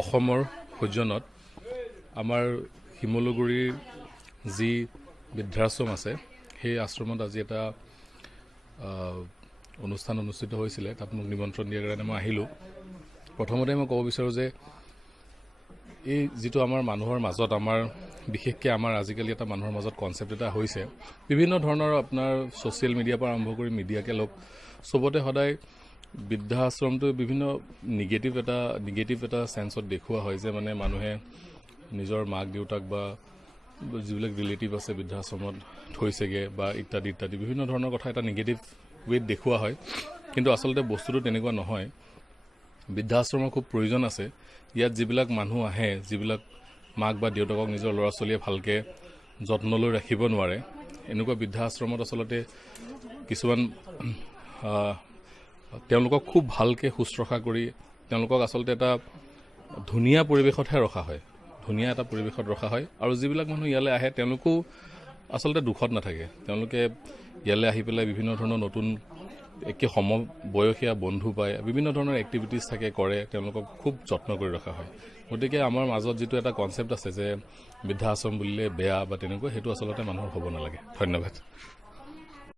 অসমৰ সূৰ্যনত আমাৰ শিমলুগুৰিৰ যি বৃদ্ধাশ্ৰম আছে সেই আশ্ৰমত আজি এটা অনুষ্ঠান অনুষ্ঠিত হৈছিলে। তাত মোক নিমন্ত্ৰণ দিয়াৰ কাৰণে মই আহিলোঁ। প্ৰথমতে মই ক'ব বিচাৰোঁ যে এই যিটো আমাৰ মানুহৰ মাজত বিশেষকৈ আমাৰ আজিকালি এটা মানুহৰ মাজত কনচেপ্ট এটা হৈছে, বিভিন্ন ধৰণৰ আপোনাৰ ছ'চিয়েল মিডিয়াৰ পৰা আৰম্ভ কৰি মিডিয়াকে লওক, চবতে সদায় বৃদ্ধাশ্ৰমটো বিভিন্ন নিগেটিভ এটা চেন্সত দেখুওৱা হয় যে মানে মানুহে নিজৰ মাক দেউতাক বা যিবিলাক ৰিলেটিভ আছে বৃদ্ধাশ্ৰমত থৈছেগৈ বা ইত্যাদি বিভিন্ন ধৰণৰ কথা এটা নিগেটিভ ৱেত দেখুওৱা হয়। কিন্তু আচলতে বস্তুটো তেনেকুৱা নহয়। বৃদ্ধাশ্ৰমৰ খুব প্ৰয়োজন আছে। ইয়াত যিবিলাক মানুহ আহে, যিবিলাক মাক বা দেউতাকক নিজৰ ল'ৰা ছোৱালীয়ে ভালকৈ যত্ন লৈ ৰাখিব নোৱাৰে, এনেকুৱা বৃদ্ধাশ্ৰমত আচলতে কিছুমান তেওঁলোকক খুব ভালকৈ শুশ্ৰূষা কৰি তেওঁলোকক আচলতে এটা ধুনীয়া পৰিৱেশতহে ৰখা হয়, ধুনীয়া এটা পৰিৱেশত ৰখা হয়। আৰু যিবিলাক মানুহ ইয়ালৈ আহে তেওঁলোকো আচলতে দুখত নাথাকে। তেওঁলোকে ইয়ালৈ আহি পেলাই বিভিন্ন ধৰণৰ নতুন একে সমবয়সীয়া বন্ধু পায়, বিভিন্ন ধৰণৰ এক্টিভিটিজ কৰে, তেওঁলোকক খুব যত্ন কৰি ৰখা হয়। গতিকে আমাৰ মাজত যিটো এটা কনচেপ্ট আছে যে বৃদ্ধাশ্ৰম বুলিলে বেয়া বা তেনেকুৱা, সেইটো আচলতে মানুহৰ হ'ব নালাগে। ধন্যবাদ।